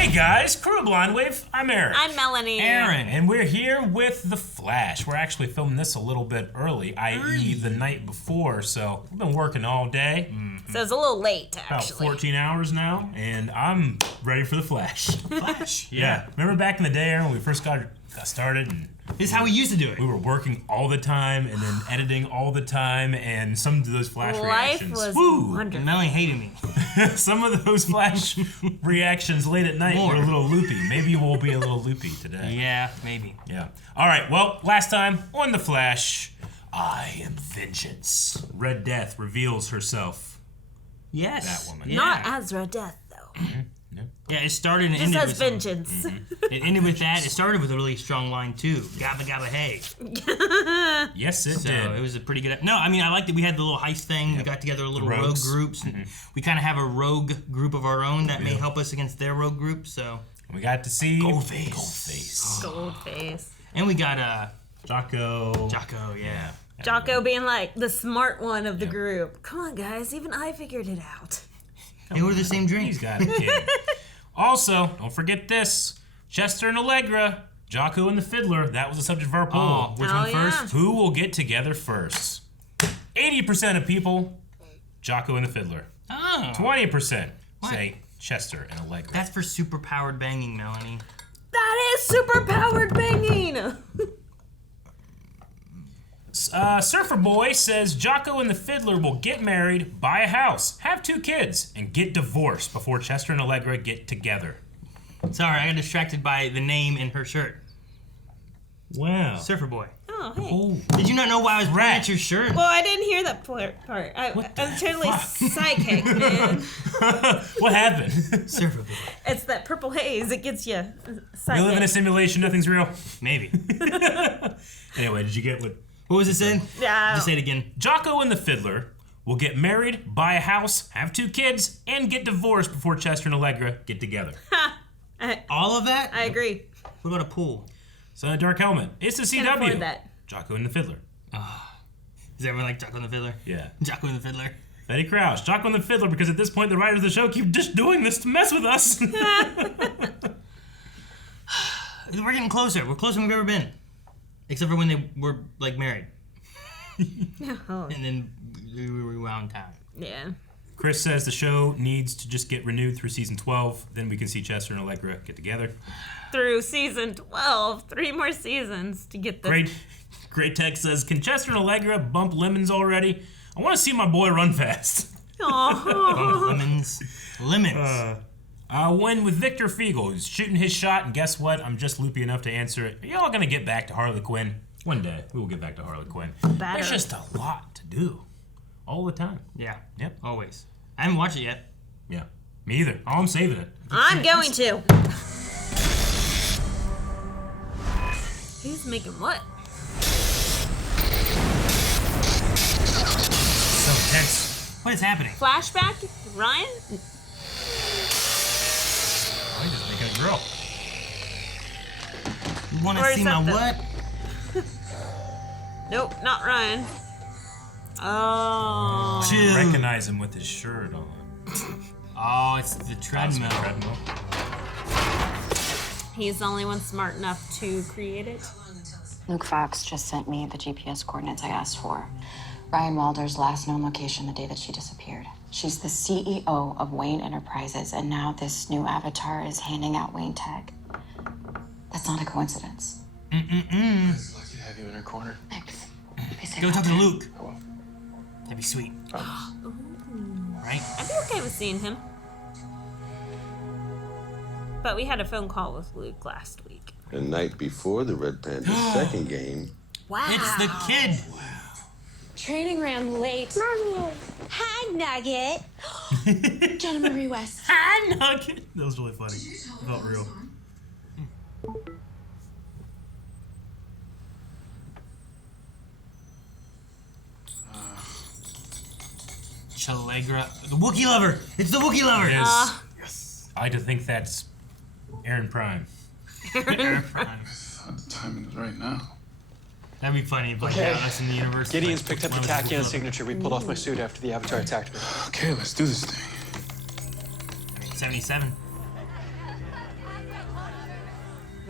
Hey guys, Crew of Blind Wave, I'm Aaron. I'm Melanie. Aaron, and we're here with The Flash. We're actually filming this a little bit early, i.e. the night before, so we've been working all day. So it's a little late, About actually. 14 hours now, and I'm ready for The Flash. Flash? Yeah. Remember back in the day, Aaron, when we first got started? And this is how we used to do it. we were working all the time, and then editing all the time, and some of those Flash Life reactions. was Woo! And wonderful. Melanie hated me. Some of those Flash reactions late at night were a little loopy. Maybe we'll be a little loopy today. Yeah, maybe. Yeah. All right. Well, last time on The Flash, I am vengeance. Red Death reveals herself. Yes. That woman. Yeah. Not Azra Death, though. Yeah, it started and Just ended as with vengeance. It ended with that. It started with a really strong line too. Gabba gabba hey. Yes, it So did. it was a pretty good. No, I mean I liked it. We had the little heist thing. We got together little rogue Rogues. groups. We kind of have a rogue group of our own that may help us against their rogue group. So We got to see Goldface. Goldface. and we got Jocko. Jocko. Yeah. Jocko being like the smart one of the group. Come on, guys. Even I figured it out. They ordered the same drink. He's got a kid. Also, don't forget this. Chester and Allegra, Jocko and the Fiddler. That was the subject of our poll. Oh. Which Oh, one first? yeah. Who will get together first? 80% of people, Jocko and the Fiddler. Oh. 20% say Chester and Allegra. That's for super powered banging, Melanie. That is super powered banging. Surfer Boy says Jocko and the Fiddler will get married, buy a house, have 2 kids, and get divorced before Chester and Allegra get together. Sorry, I got distracted by the name in her shirt. Wow. Surfer Boy. Oh, hey. Oh, Did you not know why I was pointing at your shirt? Well, I didn't hear that part. I'm totally psychic, man. what happened? Surfer Boy. It's that purple haze. It gets you We psychic. live in a simulation, nothing's real. Maybe. Anyway, did you get what? What was it saying? Yeah. Just say it again. Jocko and the Fiddler will get married, buy a house, have 2 kids, and get divorced before Chester and Allegra get together. All of that? I agree. What about a pool? Son of Dark Helmet. It's the Can't CW. afford that. Jocko and the Fiddler. Does everyone like Jocko and the Fiddler? Yeah. Jocko and the Fiddler. Betty Crouch, Jocko and the Fiddler, because at this point the writers of the show keep just doing this to mess with us. We're getting closer. We're closer than we've ever been. Except for when they were, like, married. Oh, And then we rewound time. yeah. Chris says the show needs to just get renewed through season 12. Then we can see Chester and Allegra get together. Through season 12, 3 more seasons to get this. Great text says, can Chester and Allegra bump lemons already? I want to see my boy run fast. Aw. Lemons. Lemons. When with Victor Fiegel, he's shooting his shot, and guess what? I'm just loopy enough to answer it. Are y'all gonna get back to Harley Quinn? One day, we will get back to Harley Quinn. Better. There's just a lot to do. All the time. Yeah. Yep. Always. I haven't watched it yet. Yeah. Me either. Oh, I'm saving it. I'm going to. He's making what? So intense. What is happening? Flashback? Ryan? Oh, he's just making a grill. You want Or to is see that my the- what? Nope, not Ryan. Oh. Chill. Recognize him with his shirt on. Oh, it's the Cosmic treadmill. treadmill. He's the only one smart enough to create it. Luke Fox just sent me the GPS coordinates I asked for. Ryan Walder's last known location the day that she disappeared. She's the CEO of Wayne Enterprises, and now this new avatar is handing out Wayne tag. That's not a coincidence. It's lucky to have you in her corner. Thanks. Be safe Go out talk to there. Luke. I will. That'd be sweet. Right? I'd be okay with seeing him. But we had a phone call with Luke last week. The night before the Red Panthers' second game, Wow. It's the kid. Training ran late. Mommy. Hi, Nugget. Jenna Marie West. Ah, Nugget. That was really funny. It felt real. Chalegra. The Wookiee lover. It's the Wookiee lover. It is. Yes. I like to think that's Aaron Prime. Aaron Prime. I thought the timing was right now. That'd be funny if like Okay. us in the universe. Gideon's like, picked up the one of us Tachyon would signature. We pulled off my suit after the Avatar attacked me. Okay, let's do this thing. 77.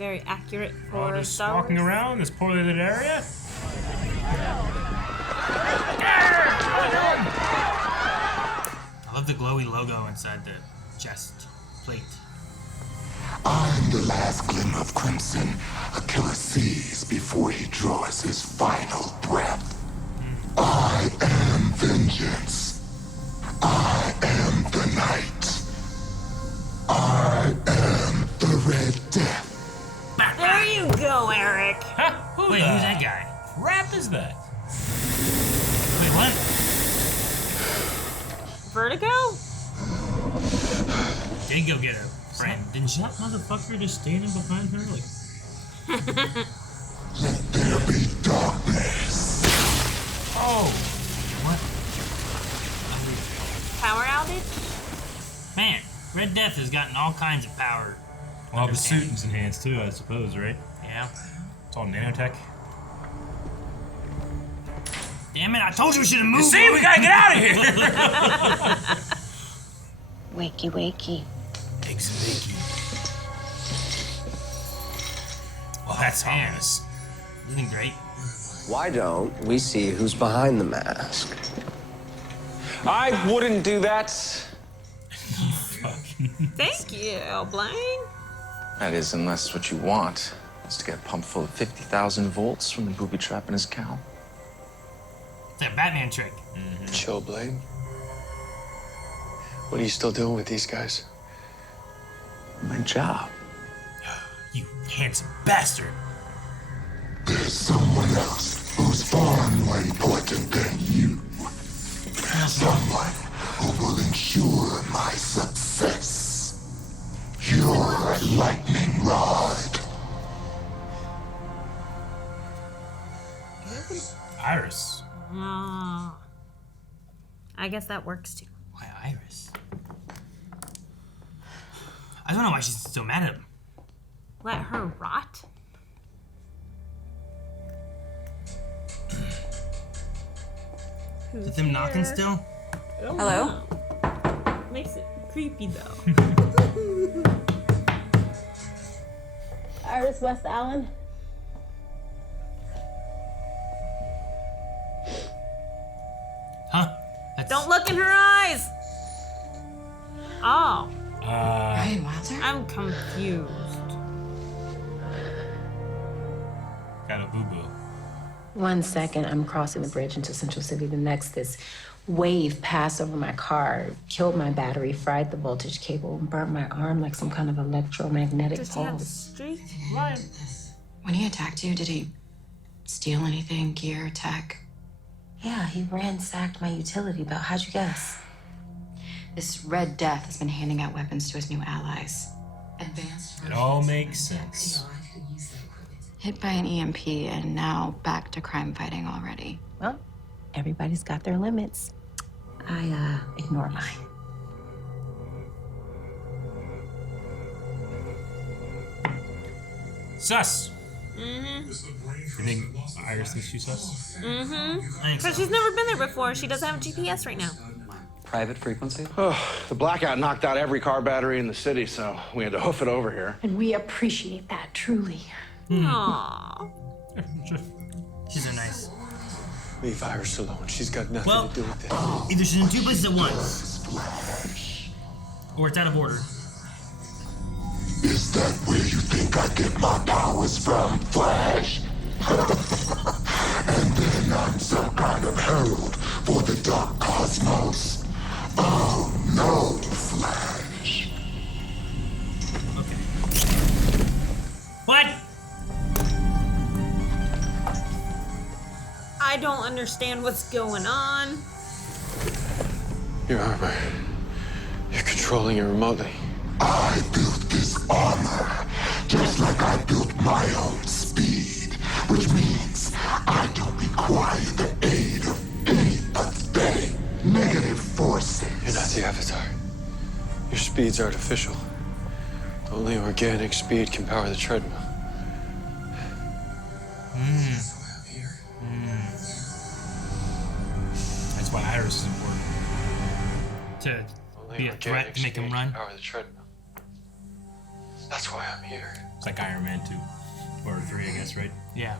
Very accurate We're for all just Star walking Wars. around this poorly lit area. I love the glowy logo inside the chest plate. I'm the last glimmer of crimson a killer sees before he draws his final breath. I am vengeance. I am the night. I am the Red Death. There you go, Eric. Wait, Wait, who's that guy? Crap is that? Wait, what? Vertigo? Did go get a friend, didn't she? That motherfucker just standing behind her like. Let there be darkness. Oh, What? Power outage? Man, Red Death has gotten all kinds of power. well, the suit is enhanced too, I suppose, right? Yeah. It's all nanotech. Damn it, I told you we should have moved. See, we gotta get out of here. Wakey, wakey. Ex-Vicky. Well, that's ominous. Looking great. Why don't we see who's behind the mask? I wouldn't do that. Thank you, Blaine. That is, unless what you want is to get a pump full of 50,000 volts from the booby trap in his cow. It's a Batman trick. Chillblaine. What are you still doing with these guys? My job. You handsome bastard. There's someone else who's far more important than you. Someone who will ensure my success. Your lightning rod. Iris. Oh. I guess that works too. Why Iris? I don't know why she's so mad at him. Let her rot? Is it them knocking still? Hello? Makes it creepy though. Iris West Allen. Huh? That's... Don't look in her eyes! Oh, Ryan Wilder? I'm confused. Got a boo-boo. 1 second, I'm crossing the bridge into Central City. The next, this wave passed over my car, killed my battery, fried the voltage cable, and burnt my arm like some kind of electromagnetic Does he have a pulse. streak? Ryan. When he attacked you, did he steal anything, gear, tech? Yeah, he ransacked my utility belt. How'd you guess? This Red Death has been handing out weapons to his new allies. Advanced. It all makes sense. Hit by an EMP and now back to crime fighting already. Well, everybody's got their limits. I ignore mine. Sus. You think Iris thinks she's sus? But she's never been there before. She doesn't have a GPS right now. Private frequency? The blackout knocked out every car battery in the city, so we had to hoof it over here. And we appreciate that, truly. Aww. She's so nice. Leave Iris alone. She's got nothing Well, to do with it. either she's in two places at once, or it's out of order. Is that where you think I get my powers from, Flash? And then I'm some kind of herald for the dark cosmos. Oh no, Flash. Okay. What? I don't understand what's going on. Your armor. You're controlling it remotely. I built this armor just like I built my own speed, which means I don't require the aid of any pathetic negative forces. You're not the Avatar. Your speed's artificial. Only organic speed can power the treadmill. That's why Iris is important. To Only be a organic threat to make speed him can run. Power the treadmill. That's why I'm here. It's like Iron Man 2. Or 3, I guess, right? Yeah.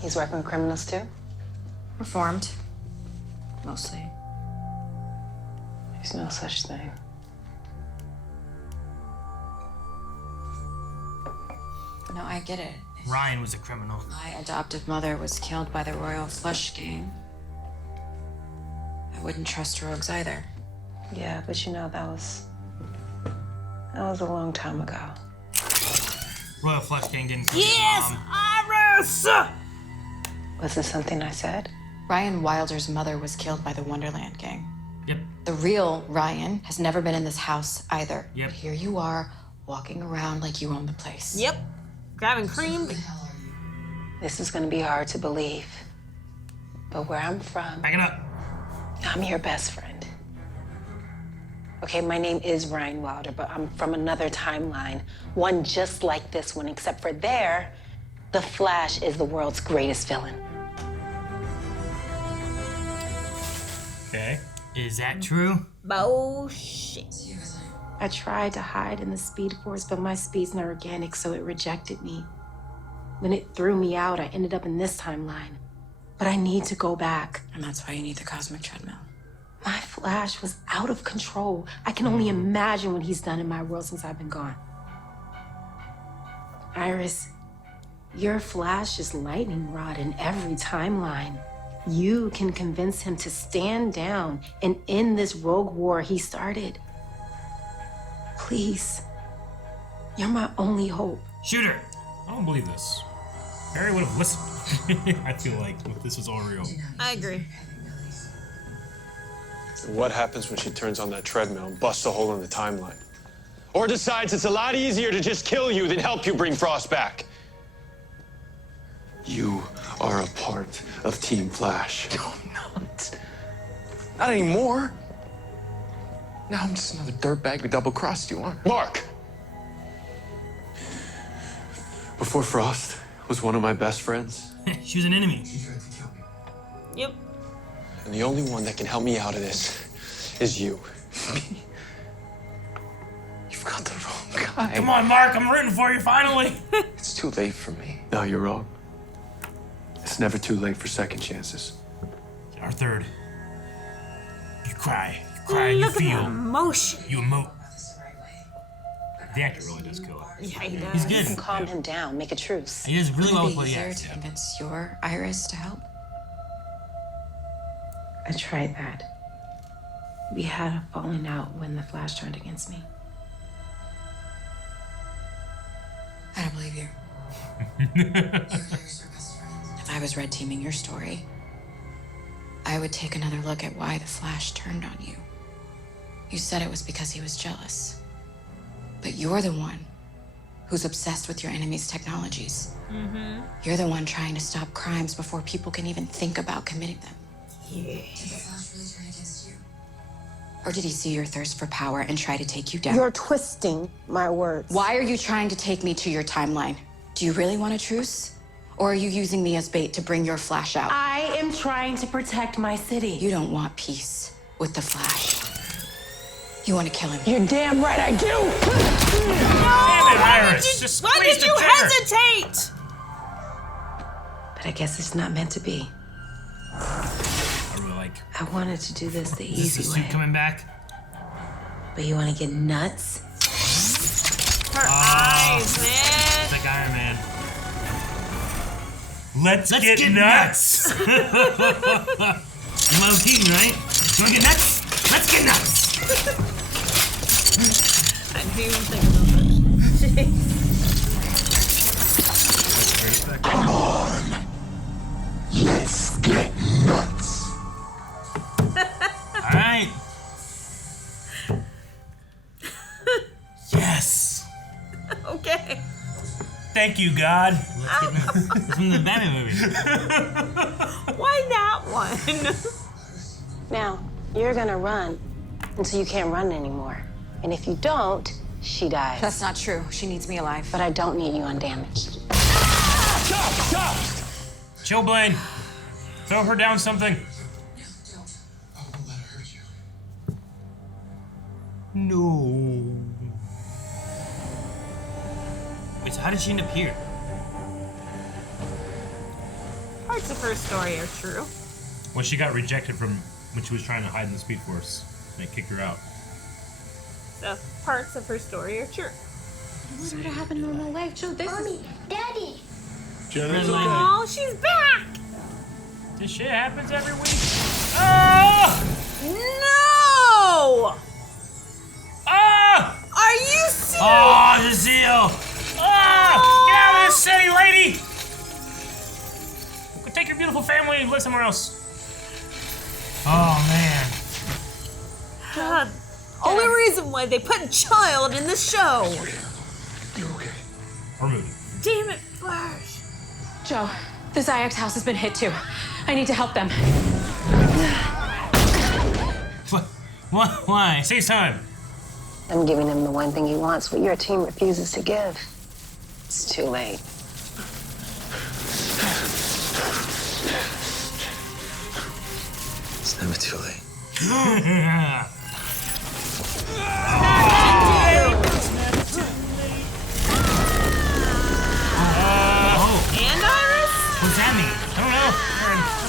He's working with criminals too? Reformed. Mostly. There's no such thing. No, I get it. Ryan was a criminal. My adoptive mother was killed by the Royal Flush Gang. I wouldn't trust rogues either. Yeah, but you know, that was a long time ago. Royal Flush Gang didn't kill Yes, his mom. Iris! Was this something I said? Ryan Wilder's mother was killed by the Wonderland Gang. Yep. The real Ryan has never been in this house either. Yep. But here you are, walking around like you own the place. Yep. Grabbing cream. This is gonna be hard to believe. But where I'm from, Back it up. I'm your best friend. Okay, my name is Ryan Wilder, but I'm from another timeline. One just like this one, except for there, the Flash is the world's greatest villain. Okay. Is that true? Bullshit. I tried to hide in the Speed Force, but my speed's not organic, so it rejected me. When it threw me out, I ended up in this timeline. But I need to go back. And that's why you need the cosmic treadmill. My Flash was out of control. I can only imagine what he's done in my world since I've been gone. Iris, your Flash is lightning rod in every timeline. You can convince him to stand down and end this rogue war he started. Please. You're my only hope. Shoot her. I don't believe this. Barry would have listened. I feel like if this was all real. I agree. What happens when she turns on that treadmill and busts a hole in the timeline? Or decides it's a lot easier to just kill you than help you bring Frost back? You are a part of Team Flash. No, I'm not. Not anymore. Now I'm just another dirtbag who double-crossed you, aren't I? Mark! Before Frost was one of my best friends. She was an enemy. Yep. And the only one that can help me out of this is you. You've got the wrong guy. Come on, Mark, I'm rooting for you finally. It's too late for me. No, you're wrong. It's never too late for second chances. Our third. You cry. You cry, you Look at feel. that emotion. You emote. The actor really does kill it. Yeah, he does. He's You good. can calm him down, make a truce. He does really well with Would what it be he easier has. to convince your Iris to help? I tried that. We had a falling out when the Flash turned against me. I don't believe you. If I was red teaming your story, I would take another look at why the Flash turned on you. You said it was because he was jealous. But you're the one who's obsessed with your enemy's technologies. Mm-hmm. You're the one trying to stop crimes before people can even think about committing them. Yeah. Or did he see your thirst for power and try to take you down? You're twisting my words. Why are you trying to take me to your timeline? Do you really want a truce? Or are you using me as bait to bring your Flash out? I am trying to protect my city. You don't want peace with the Flash. You want to kill him. You're damn right I do! Damn it, Iris. Just Why squeeze did the you trigger. hesitate? But I guess it's not meant to be. I really like. I wanted to do this the Is the easy suit way. coming back? But you want to get nuts? Her eyes, man. It's like Iron Man. Let's get nuts. You love Keaton, right? You wanna get nuts? Let's get nuts! I didn't even think about that. Come on. Let's get nuts. Alright. Yes. Okay. Thank you, God. Let's get nuts. It's from the Batman movie. Why that one? Now, you're gonna run until you can't run anymore. And if you don't, she dies. That's not true. She needs me alive. But I don't need you undamaged. Stop! Chillblaine. Throw her down something. No. Wait, so how did she end up here? Parts of her story are true. When she got rejected from when she was trying to hide in the Speed Force, they kicked her out. So parts of her story are true. I want her to have a normal life. Joe, this Mommy, Daddy. Jenna's Oh, she's back! This shit happens every week. Oh! No! Ah! Are you serious? Oh, the zeal! Ah! Get out of this city, lady! Go take your beautiful family and live somewhere else. Oh, man. God, only reason why they put child in the show. You're okay. Or movie. Damn it, Flash. Joe, the Zayak's house has been hit too. I need to help them. What? Why? Save time. I'm giving him the one thing he wants, what your team refuses to give. It's too late. It's never too late. And Iris? What's that mean? I don't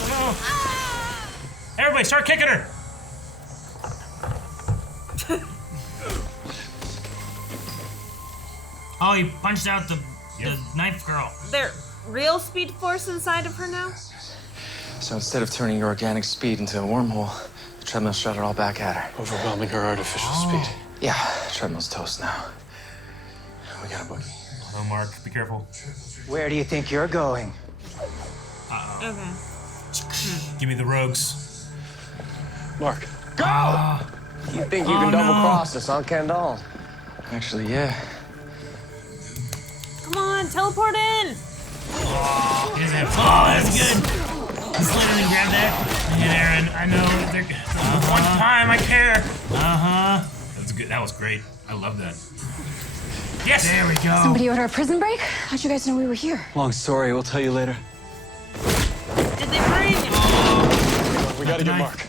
know. Everybody, start kicking her. Oh, he punched out the knife girl. There real Speed Force inside of her now? So instead of turning your organic speed into a wormhole, the treadmill shot it all back at her. Overwhelming her artificial speed. Yeah, treadmill's toast now. We got a boogie. Oh, Mark, be careful. Where do you think you're going? Okay. Give me the rogues. Mark. Go! You think you can double-cross us, huh, Kendall? Actually, yeah. Come on, teleport in! Oh, that's good. He slid in and grabbed that. And Aaron, I know they're one time. I care. Uh-huh. That's good. That was great. I love that. Yes. There we go. Somebody order a prison break? How'd you guys know we were here? Long story, we'll tell you later. Did they bring? We gotta get Mark.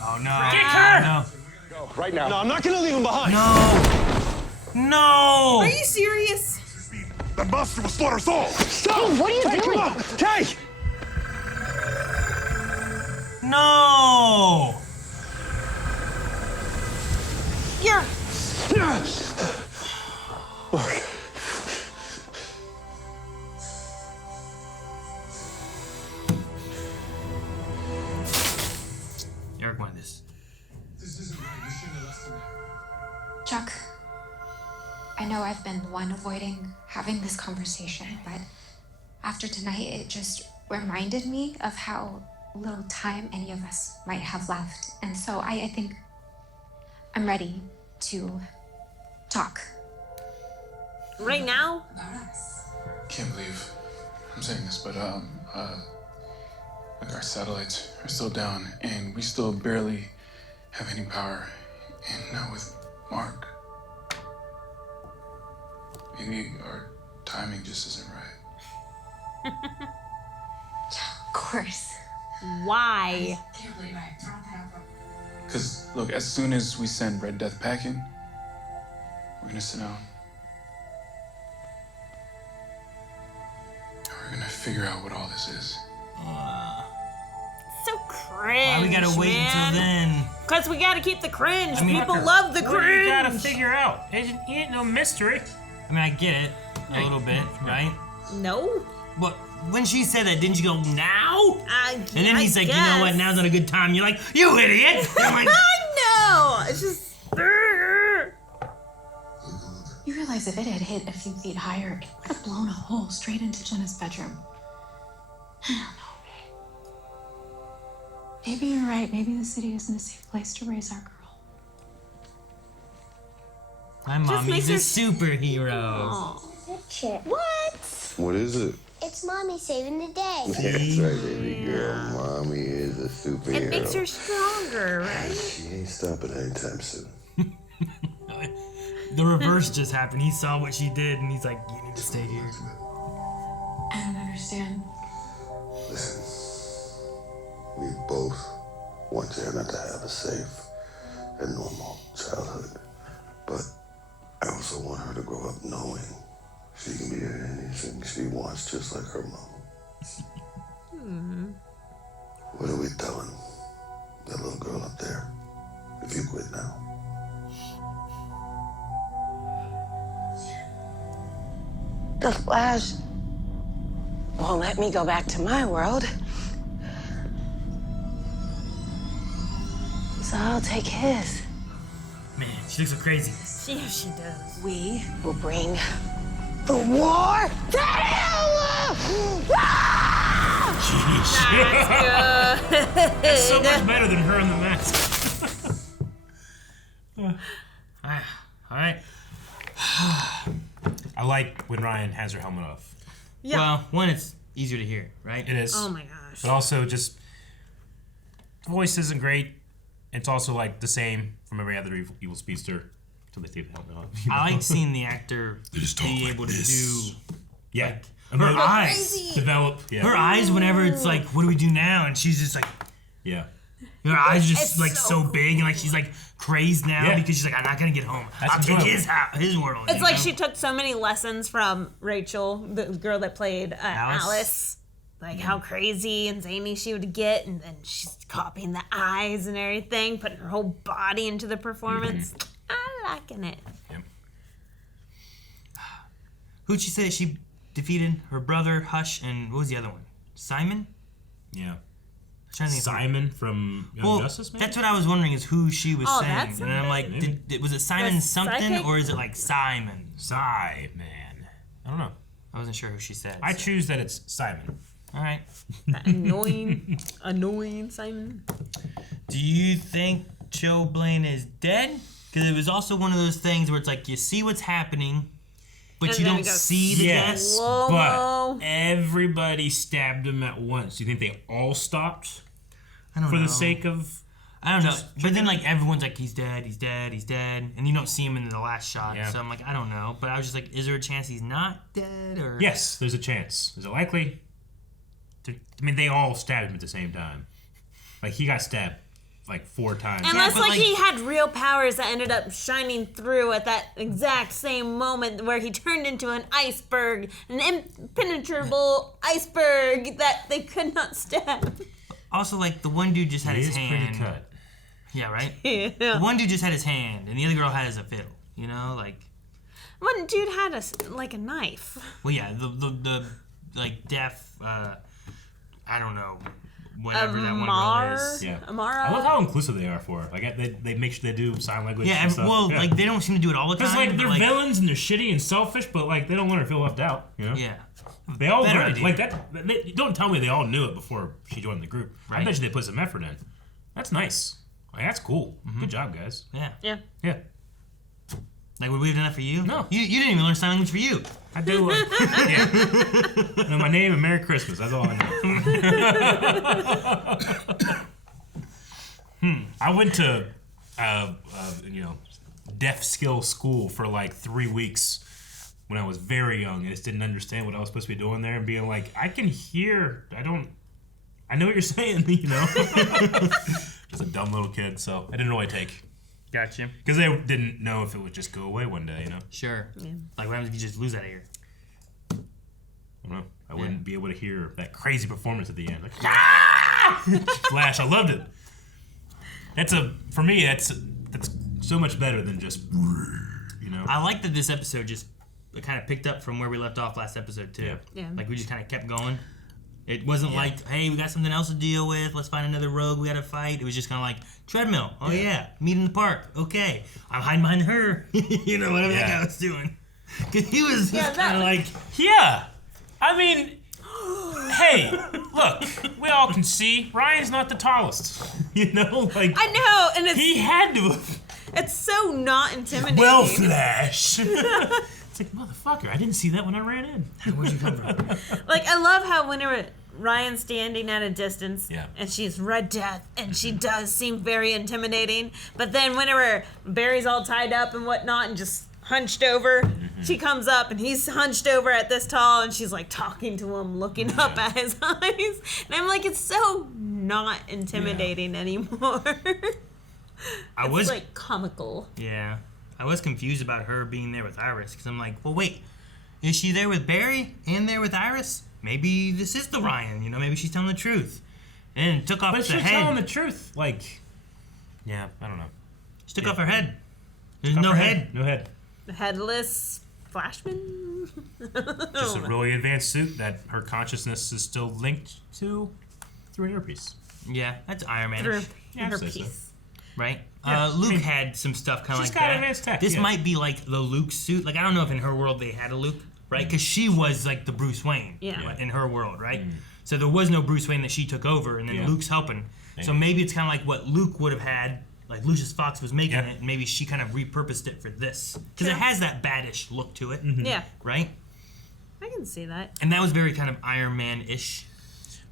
Oh, no. Kick her! No. Go, right now. No, I'm not gonna leave him behind. No! Are you serious? That monster will slaughter us all! Stop! What are you Take doing? him out! Take! No! You're... Mark. Eric wanted this. Chuck, I know I've been the one avoiding having this conversation, but after tonight, it just reminded me of how little time any of us might have left. And so I think I'm ready to talk. Right now? Can't believe I'm saying this, but like our satellites are still down, and we still barely have any power. And now with Mark, maybe our timing just isn't right. Of course. Why? Because look, as soon as we send Red Death packing, we're gonna sit down. And we're gonna figure out what all this is. So cringe. Why we gotta wait man. until then? Because we gotta keep the cringe. I mean, People love the What do cringe. you gotta figure out? It ain't no mystery. I mean, I get it a little bit, right? No. But when she said that, didn't you go, now? And And then he's like, you know what, now's not a good time. You're like, you idiot! I'm like, No! It's just... You realize if it had hit a few feet higher, it would have blown a hole straight into Jenna's bedroom. I don't know. Maybe you're right. Maybe the city isn't a safe place to raise our girl. my mommy's a superhero. What? What is it? It's Mommy saving the day. That's right, baby girl. Mommy is a superhero. It makes her stronger, right? She ain't stopping anytime soon. The reverse just happened. He saw what she did, and he's like, you need to stay here. I don't understand. Listen, we both want Jenna to have a safe and normal childhood. But I also want her to grow up knowing She can be anything she wants, just like her mom. What are we telling that little girl up there? If you quit now. The Flash won't let me go back to my world. So I'll take his. Man, she looks so crazy. Yeah, she does. We will bring the war to him! That's good. That's so much better than her in the mask. All right. I like when Ryan has her helmet off. Yeah. Well, one, it's easier to hear, right? It is. Oh my gosh. But also, just the voice isn't great. It's also like the same from every other evil speedster until they take the helmet off. I like seeing the actor be able to do. Yeah. Like, her eyes develop. Yeah. Her eyes, whenever it's like, what do we do now? And she's just like, yeah. Her eyes just It's like so so big and like she's like crazed now Yeah. because she's like, I'm not gonna get home. That's I'll take enjoyable. his world. It's you like know? she took so many lessons from Rachel, the girl that played Alice. Like how crazy and zany she would get, and then she's copying the eyes and everything, putting her whole body into the performance. I'm liking it. Yep. Who'd she say she defeated? Her brother, Hush, and what was the other one? Simon? Yeah. Trying to think Simon from Young Justice, maybe? That's what I was wondering is who she was Oh, saying. that's And I'm like, was it Simon The something psychic? or is it like Simon? Simon. I don't know. I wasn't sure who she said. I choose that it's Simon. All right. That annoying Simon. Do you think Chillblaine is dead? Because it was also one of those things where it's like you see what's happening, but And you then don't it goes see the death. Yes, Slow-mo. but everybody stabbed him at once. Do you think they all stopped I don't for know. the sake of? I don't know. just But then like everyone's like, he's dead, he's dead, he's dead, and you don't see him in the last shot. Yeah. So I'm like, I don't know. But I was just like, is there a chance he's not dead or? Yes, there's a chance. Is it likely? I mean, they all stabbed him at the same time. Like he got stabbed like 4 times. Unless but, like like- he had real powers that ended up shining through at that exact same moment where he turned into an iceberg, an impenetrable iceberg that they could not stab. Also, like the one dude just had He his is hand. pretty cut. Yeah, right. Yeah. The one dude just had his hand, and the other girl has a fiddle. You know, like. One dude had a knife. Well, yeah, the like deaf. I don't know. Whatever that one girl is. Yeah. Amara. I love how inclusive they are for it. Like they make sure they do sign language. Yeah, and stuff. well, Yeah. like they don't seem to do it all the time. Because like but, they're villains and they're shitty and selfish, but like they don't want her to feel left out. You know? Yeah. They all Better learned idea. like that. Don't tell me they all knew it before she joined the group. I Right. bet you they put some effort in. That's nice. Like that's cool. Mm-hmm. Good job, guys. Yeah. Yeah. Yeah. Like, would we have done that for you? No. You didn't even learn sign language for you. I do. Yeah. I know my name and Merry Christmas. That's all I know. I went to, deaf skill school for like 3 weeks when I was very young. I just didn't understand what I was supposed to be doing there and being like, I can hear. I know what you're saying. You know. Just a dumb little kid, so I didn't really take. Gotcha. Because they didn't know if it would just go away one day, you know? Sure. Yeah. Like, what happens if you just lose that ear? I don't know. I wouldn't be able to hear that crazy performance at the end. Like, ah! Flash, I loved it. For me, that's so much better than just, you know? I like that this episode just kind of picked up from where we left off last episode, too. Yeah. Yeah. Like, we just kind of kept going. It wasn't like, hey, we got something else to deal with. Let's find another rogue we got to fight. It was just kind of like, treadmill. Oh, yeah. Meet in the park. Okay. I'm hiding behind her. You know, whatever that guy was doing. Because he was kind of like, yeah. I mean, hey, look, we all can see Ryan's not the tallest. You know, like I know, and he had to. It's so not intimidating. Well, Flash. It's like, motherfucker, I didn't see that when I ran in. Where'd you come from? Like, I love how whenever Ryan's standing at a distance, Yeah. and she's Red Death, and she does seem very intimidating, but then whenever Barry's all tied up and whatnot and just hunched over, she comes up and he's hunched over at this tall, and she's like talking to him, looking up at his eyes, and I'm like, it's so not intimidating anymore. It's like comical. Yeah. I was confused about her being there with Iris because I'm like, well, wait. Is she there with Barry and there with Iris? Maybe this is the Ryan. You know, maybe she's telling the truth. And took off But the she's head. telling the truth. Like, yeah, I don't know. She took off her head. There's Took no off her head. No head. Headless Flashman. Just a really advanced suit that her consciousness is still linked to through an earpiece. Yeah, that's Iron Man. Through Yeah, her I'd say so. piece. Right? Yeah, Luke I mean, had some stuff kind of she's like got that. advanced tech, This yeah. might be like the Luke suit. Like, I don't know if in her world they had a Luke, right? Because she was like the Bruce Wayne in her world, right? So there was no Bruce Wayne that she took over, and then Yeah. Luke's helping. So maybe it's kind of like what Luke would have had, like Lucius Fox was making it, and maybe she kind of repurposed it for this. Because it has that baddish look to it, Yeah. right? I can see that. And that was very kind of Iron Man-ish.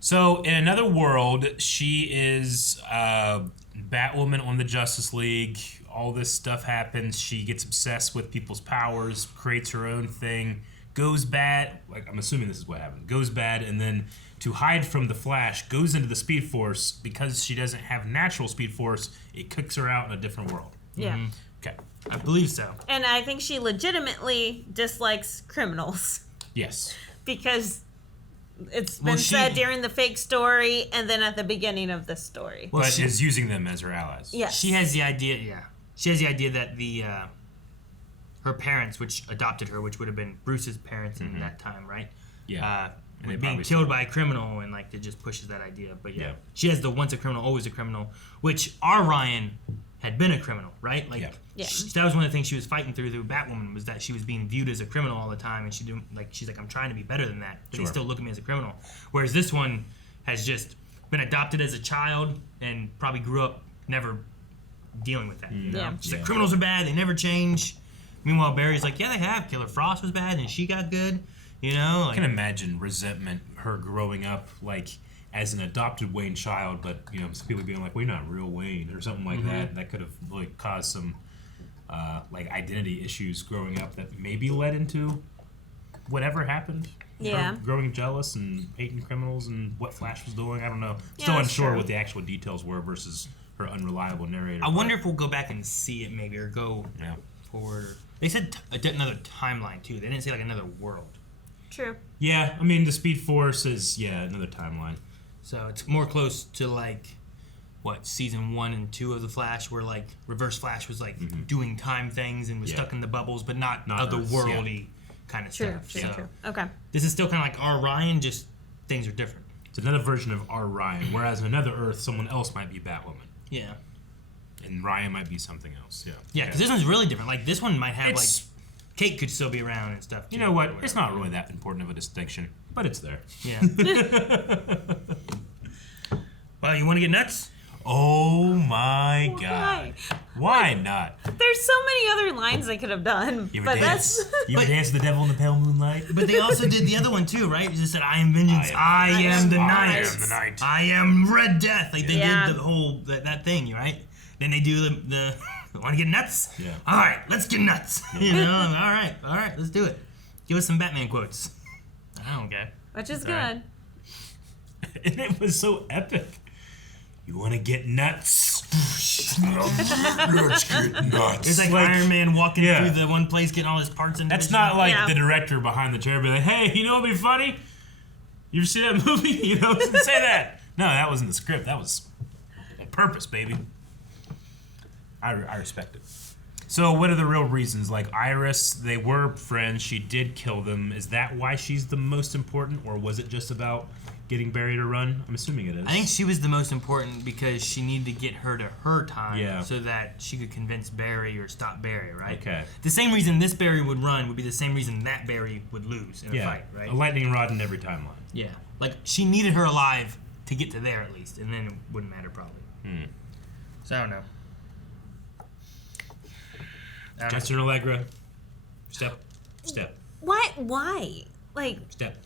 So in another world, she is Batwoman on the Justice League. All this stuff happens. She gets obsessed with people's powers, creates her own thing, goes bad. Like, I'm assuming this is what happened. Goes bad, and then to hide from the Flash, goes into the Speed Force. Because she doesn't have natural Speed Force, it kicks her out in a different world. Yeah. Okay. I believe so. And I think she legitimately dislikes criminals Yes. because it's Well, been said during the fake story and then at the beginning of the story. Well, but she- is using them as her allies. Yes. She has the idea, She has the idea that her parents, which adopted her, which would have been Bruce's parents in that time, right? Yeah. And they being probably killed still- by a criminal, and like it just pushes that idea. But Yeah. she has the once a criminal, always a criminal, which our Ryan had been a criminal, right? Like Yeah. that was one of the things she was fighting through Batwoman, was that she was being viewed as a criminal all the time, and she didn't like. She's like, I'm trying to be better than that, but they Sure. still look at me as a criminal. Whereas this one has just been adopted as a child and probably grew up never dealing with that. You know? Yeah. She's like, criminals are bad, they never change. Meanwhile, Barry's like, yeah, they have. Killer Frost was bad, and she got good. You know, I like, can imagine resentment, her growing up like as an adopted Wayne child, but you know, some people being like, "Well, you're not real Wayne" or something like that. That could have really caused some like identity issues growing up that maybe led into whatever happened. Yeah. Her growing jealous and hating criminals and what Flash was doing. I don't know. Yeah, Still that's unsure true. what the actual details were versus her unreliable narrator. I wonder if we'll go back and see it maybe, or go Yeah. forward. They said another timeline too. They didn't say like another world. True. Yeah, I mean the Speed Force is another timeline. So it's more close to like what season 1 and 2 of the Flash, where like Reverse Flash was like doing time things and was Yeah. stuck in the bubbles, but not Earth's, otherworldly kind of True. stuff. True. So True. Okay. this is still kind of like our Ryan, just things are different. It's another version of our Ryan, whereas in another Earth, someone else might be Batwoman. Yeah. And Ryan might be something else. Yeah. Yeah, because this one's really different. Like this one might have It's- like Kate could still be around and stuff. You too, know or what? whatever. It's not really that important of a distinction, but it's there. Yeah. Well, you want to get nuts? Oh my God! Why not? There's so many other lines they could have done, You ever but dance? that's You ever dance the devil in the pale moonlight? But they also did the other one too, right? It just said, "I am vengeance. I am the night. I am the night. I am Red Death." Like they Yeah. did the whole that thing, right? Then they do the want to get nuts? Yeah. All right, let's get nuts. You know? All right, let's do it. Give us some Batman quotes. I don't care. which is All good. right. And it was so epic. You want to get nuts? Let's get nuts. It's like Iron Man walking through the one place, getting all his parts in. That's not like Yeah. the director behind the chair be like, "Hey, you know what'd be funny? You ever see that movie? You know, say that." No, that wasn't the script. That was on purpose, baby. I respect it. So, what are the real reasons? Like Iris, they were friends. She did kill them. Is that why she's the most important, or was it just about getting Barry to run? I'm assuming it is. I think she was the most important because she needed to get her to her time, Yeah. so that she could convince Barry or stop Barry, right? Okay. The same reason this Barry would run would be the same reason that Barry would lose in a fight, right? A lightning rod in every timeline. Yeah. Like she needed her alive to get to there at least, and then it wouldn't matter probably. So I don't know. Justin Allegra, step. Why? Like, Step.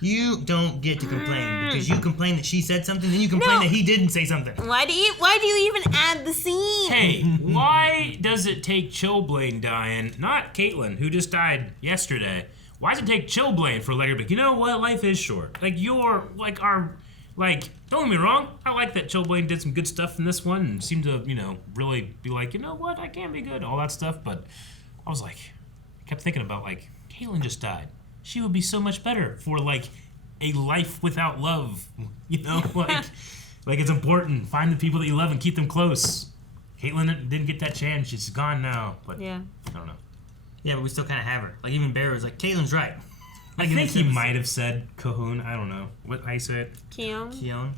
You don't get to complain because you complain that she said something, then you complain that he didn't say something. why do you even add the scene? Hey, why does it take Chillblaine dying, not Caitlin, who just died yesterday? Why does it take Chillblaine for Allegra? But you know what? Life is short. Like, don't get me wrong. I like that Chillblaine did some good stuff in this one and seemed to, really be like, you know what? I can be good. All that stuff. But I was like, kept thinking about, like, Caitlyn just died. She would be so much better for, like, a life without love. You know, like it's important. Find the people that you love and keep them close. Caitlyn didn't get that chance. She's gone now. But yeah. I don't know. Yeah, but we still kind of have her. Like, even Barry was like, Caitlyn's right. I think he might have said Cahoon. I don't know. How you say it? Keon.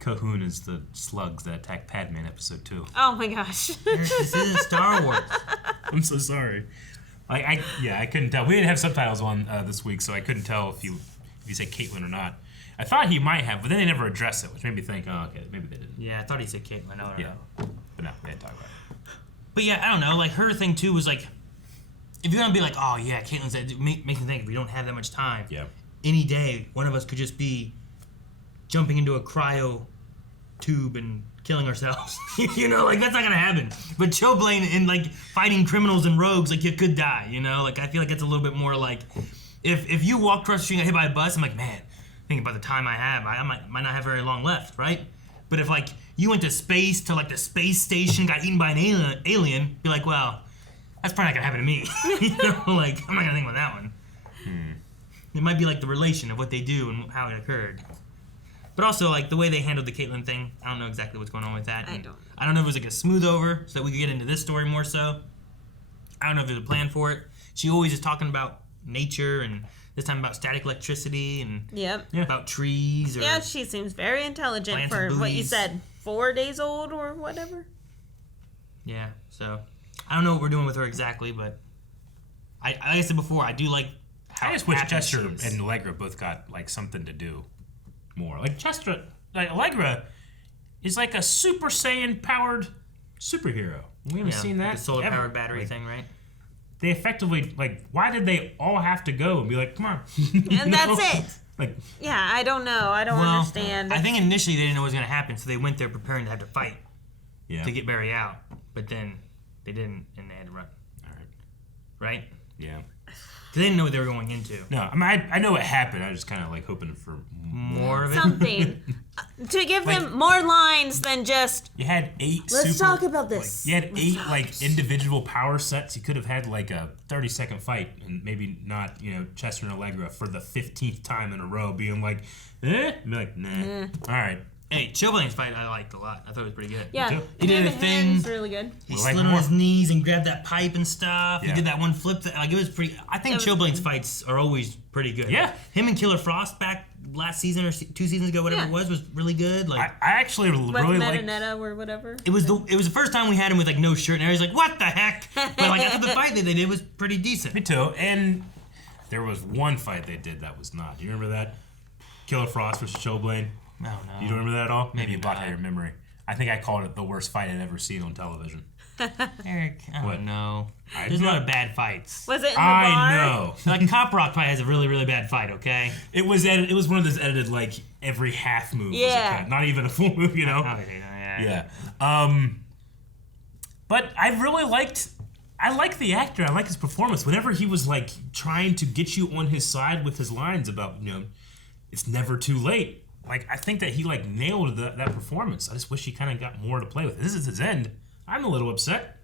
Cahoon is the slugs that attack Padme in episode 2. Oh my gosh. This isn't Star Wars. I'm so sorry. I couldn't tell. We didn't have subtitles on this week, so I couldn't tell if you said Caitlyn or not. I thought he might have, but then they never addressed it, which made me think, oh, okay, maybe they didn't. Yeah, I thought he said Caitlyn. I don't know. But no, we didn't talk about it. But yeah, I don't know. Like, her thing too was like, if you're gonna be like, oh yeah, Caitlyn's that, makes me think if we don't have that much time. Yeah. Any day, one of us could just be jumping into a cryo tube and killing ourselves. You know, like, that's not gonna happen. But Chillblaine and like fighting criminals and rogues, like, you could die. You know, like, I feel like it's a little bit more like, if you walk across the street and get hit by a bus, I'm like, man, think about the time I have. I might not have very long left, right? But if like you went to space to like the space station, got eaten by an alien, be like, well, that's probably not gonna happen to me. You know, like, I'm not gonna think about that one. It might be like the relation of what they do and how it occurred. But also, like, the way they handled the Caitlyn thing, I don't know exactly what's going on with that. I don't know if it was like a smooth over so that we could get into this story more so. I don't know if there's a plan for it. She always is talking about nature, and this time about static electricity and about trees. Or yeah, she seems very intelligent for what you said, 4 days old or whatever. Yeah, so I don't know what we're doing with her exactly, but like I said before, I do like how I just wish Chester and Allegra both got like something to do more. Like Chester, like Allegra is like a Super Saiyan powered superhero. We haven't seen that. Like the solar powered ever. battery thing, right? They effectively, like, why did they all have to go and be like, come on? And that's it. Like, yeah, I don't know. I don't understand. I think initially they didn't know what was going to happen, so they went there preparing to have to fight to get Barry out. But then they didn't, and they had to run. All right. Right? Yeah. They didn't know what they were going into. No, I mean, I know what happened. I was just kind of like hoping for more of it. Something. To give them more lines than just... You had 8 Let's talk about this. Like, you had 8 like individual power sets. You could have had like a 30-second fight and maybe not, you know, Chester and Allegra for the 15th time in a row being like, eh? And be like, nah. All right. Hey, Chillblaine's fight I liked a lot. I thought it was pretty good. Yeah. He did a thing. It's really good. He slid on his knees and grabbed that pipe and stuff. He did that one flip. Like, it was pretty... I think Chillblaine's fights are always pretty good. Yeah. Him and Killer Frost back last season or 2 seasons ago, whatever it was really good. Like, I actually really liked... Marietta or whatever. It was the first time we had him with like no shirt, and everybody's like, "What the heck?" But like after the fight that they did was pretty decent. Me too. And there was one fight they did that was not. Do you remember that? Killer Frost versus Chillblaine. No. You don't remember that at all? Maybe you blocked out your memory. I think I called it the worst fight I'd ever seen on television. Eric, I don't know. I There's a lot of bad fights. Was it in the I bar? know. Like Cop Rock fight has a really, really bad fight. Okay. It was edited. It was one of those edited like every half move. Was a cut, not even a full move. You know. Yeah. But I really liked. I like the actor. I like his performance. Whenever he was like trying to get you on his side with his lines about, you know, it's never too late. Like, I think that he like nailed that performance. I just wish he kind of got more to play with. This is his end. I'm a little upset.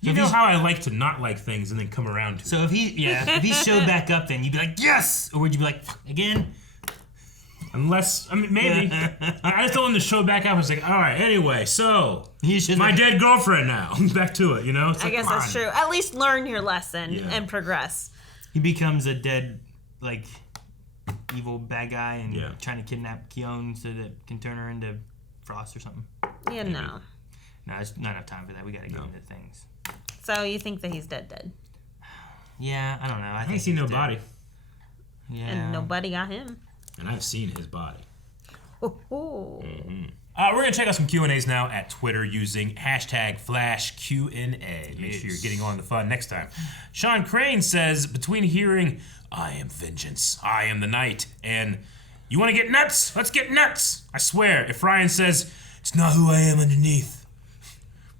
You know how I like to not like things and then come around to So if he showed back up, then you'd be like, yes, or would you be like, again? Unless, I mean, maybe. I just told him to show back up. I was like, all right, anyway, so my dead girlfriend now. Back to it, you know? It's I guess that's true. At least learn your lesson and progress. He becomes a dead, like, evil bad guy and trying to kidnap Keon so that can turn her into Frost or something. Yeah, Maybe. No, there's not enough time for that. We gotta get into things. So you think that he's dead? Yeah, I don't know. I ain't seen no body. Yeah. And nobody got him. And I've seen his body. Oh. Mm-hmm. We're going to check out some Q&As now at Twitter using #FlashQNA. Make sure you're getting on the fun next time. Sean Crane says, between hearing, I am vengeance, I am the night, and you want to get nuts? Let's get nuts. I swear, if Ryan says, it's not who I am underneath,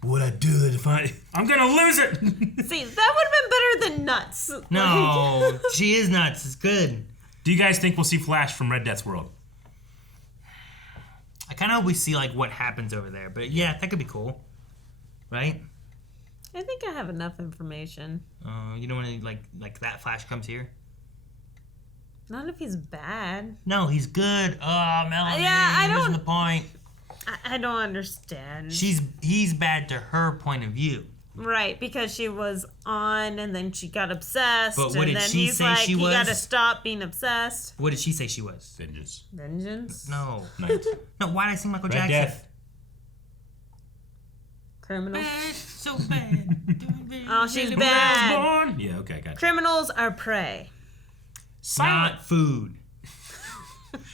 but what I do if I'm going to lose it. See, that would have been better than nuts. No, she is nuts. It's good. Do you guys think we'll see Flash from Red Death's world? I kind of hope we see like what happens over there, but yeah, that could be cool, right? I think I have enough information. You don't want to like that Flash comes here. Not if he's bad. No, he's good. Oh, Melanie, yeah, I you're don't. missing the point. I don't understand. He's bad to her point of view. Right, because she was on, and then she got obsessed. But what and did then she he's say like, she you was? gotta stop being obsessed. What did she say she was? Vengeance. Vengeance? No. Night. No, why did I sing Michael Red Jackson? Death. Criminal. Bad, so bad. Oh, she's bad. Born. Yeah, okay, gotcha. Criminals are prey. Not food.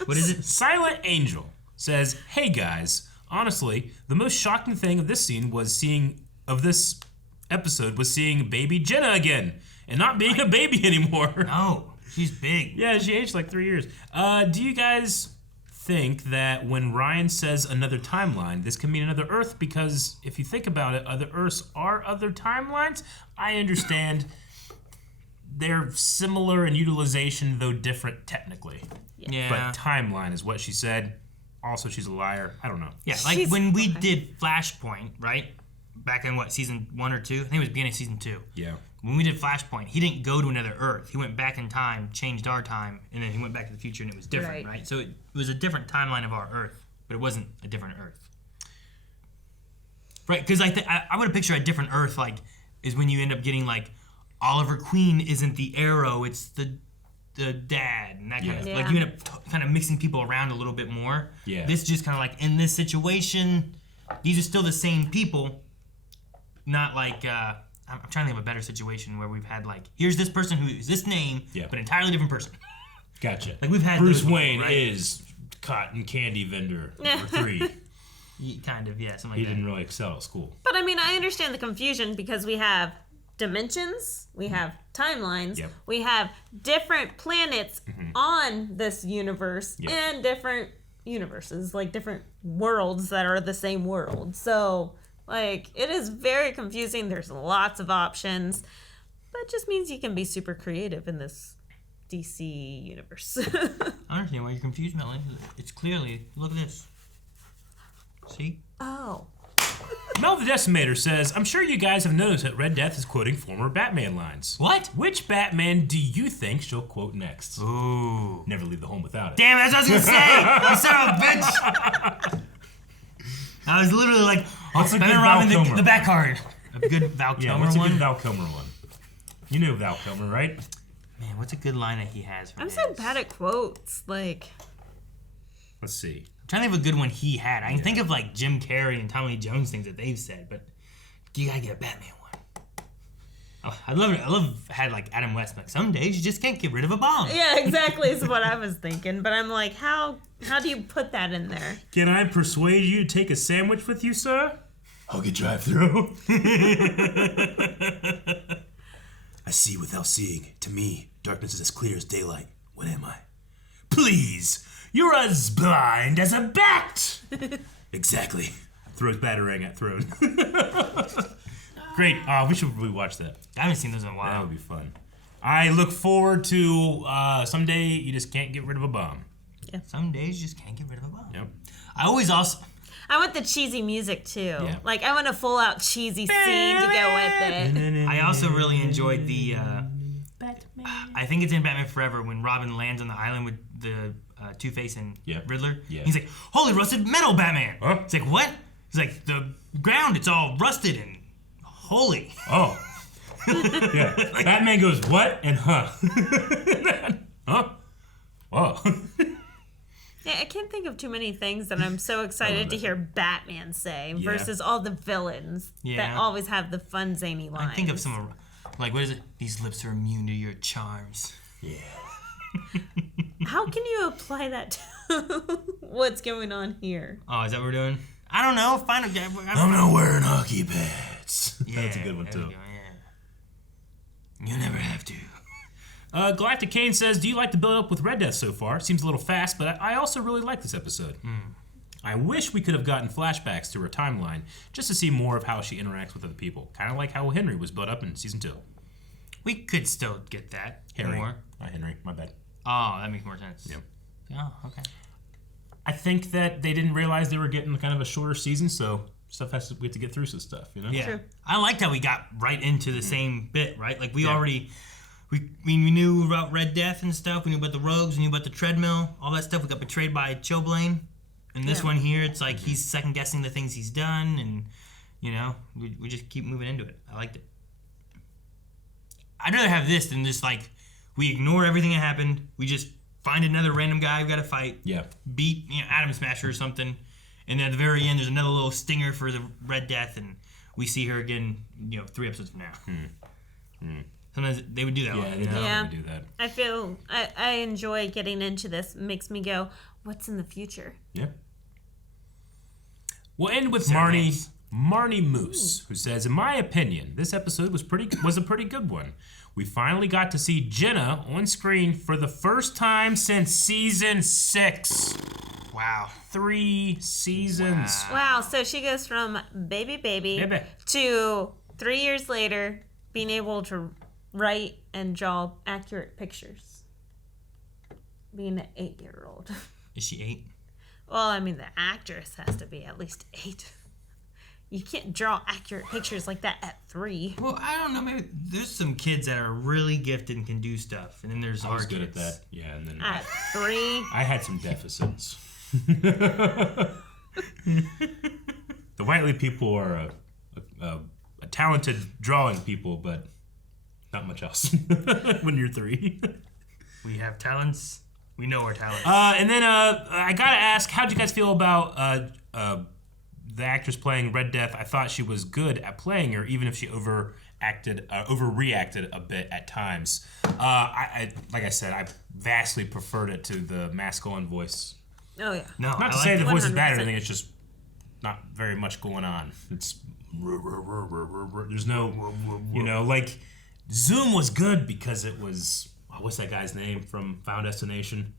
What is it? Silent Angel says, "Hey guys, honestly, the most shocking thing of this episode was seeing baby Jenna again and not being a baby anymore." No, she's big. Yeah, she aged like 3 years. Do you guys think that when Ryan says another timeline, this can mean another Earth? Because if you think about it, other Earths are other timelines. I understand they're similar in utilization, though different technically. Yeah. But timeline is what she said. Also, she's a liar. I don't know. Yeah, like when we did Flashpoint, right? Back in season 1 or 2? I think it was beginning of season 2. Yeah. When we did Flashpoint, he didn't go to another Earth. He went back in time, changed our time, and then he went back to the future, and it was different, right? So it was a different timeline of our Earth, but it wasn't a different Earth. Right, because I would have pictured a different Earth, like, is when you end up getting, like, Oliver Queen isn't the Arrow, it's the dad, and that kind of, like, you end up kind of mixing people around a little bit more. Yeah. This just kind of like, in this situation, these are still the same people, not like, I'm trying to think of a better situation where we've had, like, here's this person who is this name, but entirely different person. Gotcha. Like, we've had Bruce those Wayne before, right? is cotton candy vendor number 3. Kind of, yeah, something like He that. didn't really excel at school. But I mean, I understand the confusion because we have dimensions, we have timelines, we have different planets on this universe and different universes, like different worlds that are the same world. So, like, it is very confusing. There's lots of options, but it just means you can be super creative in this DC universe. I understand why you're confused, Melanie. It's clearly, look at this. See? Oh. Mel the Decimator says, "I'm sure you guys have noticed that Red Death is quoting former Batman lines. What? Which Batman do you think she'll quote next?" Ooh. Never leave the home without it. Damn, that's what I was gonna say! You son of a bitch! I was literally like, What's a good Batman Val Robin Kilmer the back card. A good Val Kilmer what's a one? good Val Kilmer one? You know Val Kilmer, right? Man, what's a good line that he has for I'm this? so bad at quotes. Like, let's see. I'm trying to think of a good one he had. I can think of like Jim Carrey and Tommy Lee Jones things that they've said, but you gotta get a Batman one. Oh, I love had like Adam West. Like, some days you just can't get rid of a bomb. yeah, exactly is what I was thinking. But I'm like, how do you put that in there? Can I persuade you to take a sandwich with you, sir? I'll get drive-through. I see without seeing. To me, darkness is as clear as daylight. What am I? Please, you're as blind as a bat. Exactly. Throws batarang at throne. Great. We should rewatch that. I haven't seen those in a while. That would be fun. I look forward to someday you just can't get rid of a bomb. Yeah. Some days you just can't get rid of a bomb. Yep. I always also... I want the cheesy music too. Yeah. Like, I want a full out cheesy scene to go with it. I also really enjoyed the... I think it's in Batman Forever when Robin lands on the island with the Two-Face and Riddler. Yeah. He's like, holy rusted metal, Batman! Huh? It's like, what? He's like, the ground, it's all rusted and holy. Oh. Yeah. Batman goes, what? And huh. Huh? Whoa. Yeah, I can't think of too many things that I'm so excited to hear Batman say versus all the villains that always have the fun, zany lines. I think of some, like, what is it? These lips are immune to your charms. Yeah. How can you apply that to what's going on here? Oh, is that what we're doing? I don't know. Find a guy. I'm not wearing hockey pads. Yeah, That's a good one, too. You never have to. Galactic Kane says, "Do you like the build-up with Red Death so far? Seems a little fast, but I also really like this episode. I wish we could have gotten flashbacks to her timeline just to see more of how she interacts with other people. Kind of like how Henry was built up in season 2. We could still get that. Henry. More. Not Henry. My bad. Oh, that makes more sense. Yep. Oh, okay. I think that they didn't realize they were getting kind of a shorter season, so we have to get through some stuff, you know? Yeah. True. I liked how we got right into the same bit, right? Like we already, we knew about Red Death and stuff. We knew about the rogues. We knew about the treadmill. All that stuff. We got betrayed by Chillblaine. And this one here, it's like he's second guessing the things he's done, and we just keep moving into it. I liked it. I'd rather have this than just like we ignore everything that happened. We just find another random guy we got to fight. Yeah. Beat Atom Smasher or something. And then at the very end, there's another little stinger for the Red Death, and we see her again, 3 episodes from now. Sometimes they would do that. Yeah, they do that. I feel I enjoy getting into this. It makes me go, what's in the future? Yeah. We'll end with Marnie Moose, who says, in my opinion, this episode was a pretty good one. We finally got to see Jenna on screen for the first time since season 6. Wow. 3 seasons. Wow, so she goes from baby to 3 years later being able to write and draw accurate pictures. Being an 8-year-old. Is she 8? Well, I mean, the actress has to be at least 8. You can't draw accurate pictures like that at 3. Well, I don't know. Maybe there's some kids that are really gifted and can do stuff, and then there's I was our good kids. at that. Yeah, and then At 3. I had some deficits. The Whiteley people are a talented drawing people, but not much else when you're 3. We have talents. We know our talents. And then I gotta ask, how'd you guys feel about the actress playing Red Death? I thought she was good at playing her, even if she overreacted a bit at times. I like I said, I vastly preferred it to the masculine voice. Oh yeah. No, Not to say the voice is bad or anything. It's just not very much going on. It's there's no, like Zoom was good because it was what's that guy's name from Final Destination?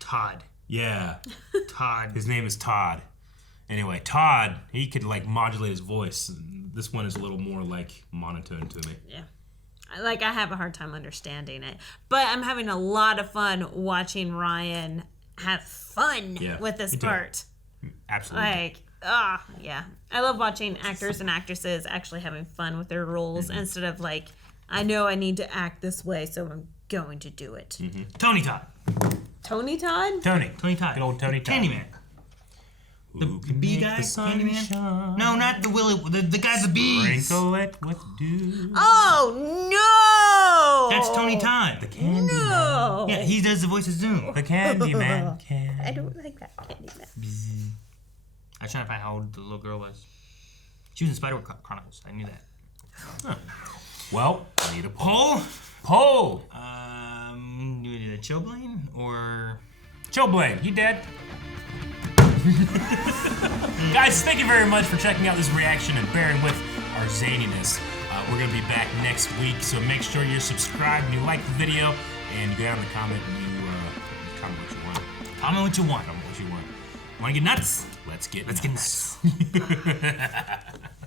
Todd. Yeah, Todd. His name is Todd. Anyway, Todd, he could like modulate his voice. This one is a little more like monotone to me. Yeah. I have a hard time understanding it. But I'm having a lot of fun watching Ryan have fun with this part. Absolutely. Yeah. I love watching actors and actresses actually having fun with their roles instead of like, I know I need to act this way, so I'm going to do it. Tony Todd. Tony Todd? Tony Todd. Good old Tony Todd. Candyman. The bee guy? Candyman? No, not the Willy. The guy, the bees. Sprinkle it with dew. Oh, no! That's Tony Todd. The Candyman. No! Yeah, he does the voice of Zoom. The Candyman. I don't like that Candyman. I was trying to find how old the little girl was. She was in Spider Chronicles. I knew that. Huh. Well, I need a poll. Poll. Do we do the Chillblaine or Chillblaine? He dead. Guys, thank you very much for checking out this reaction and bearing with our zaniness. We're going to be back next week, so make sure you're subscribed and you like the video, and you go down in the comment and you comment what you want. Comment what you want. Comment what you want. Want to get nuts? Let's get nuts.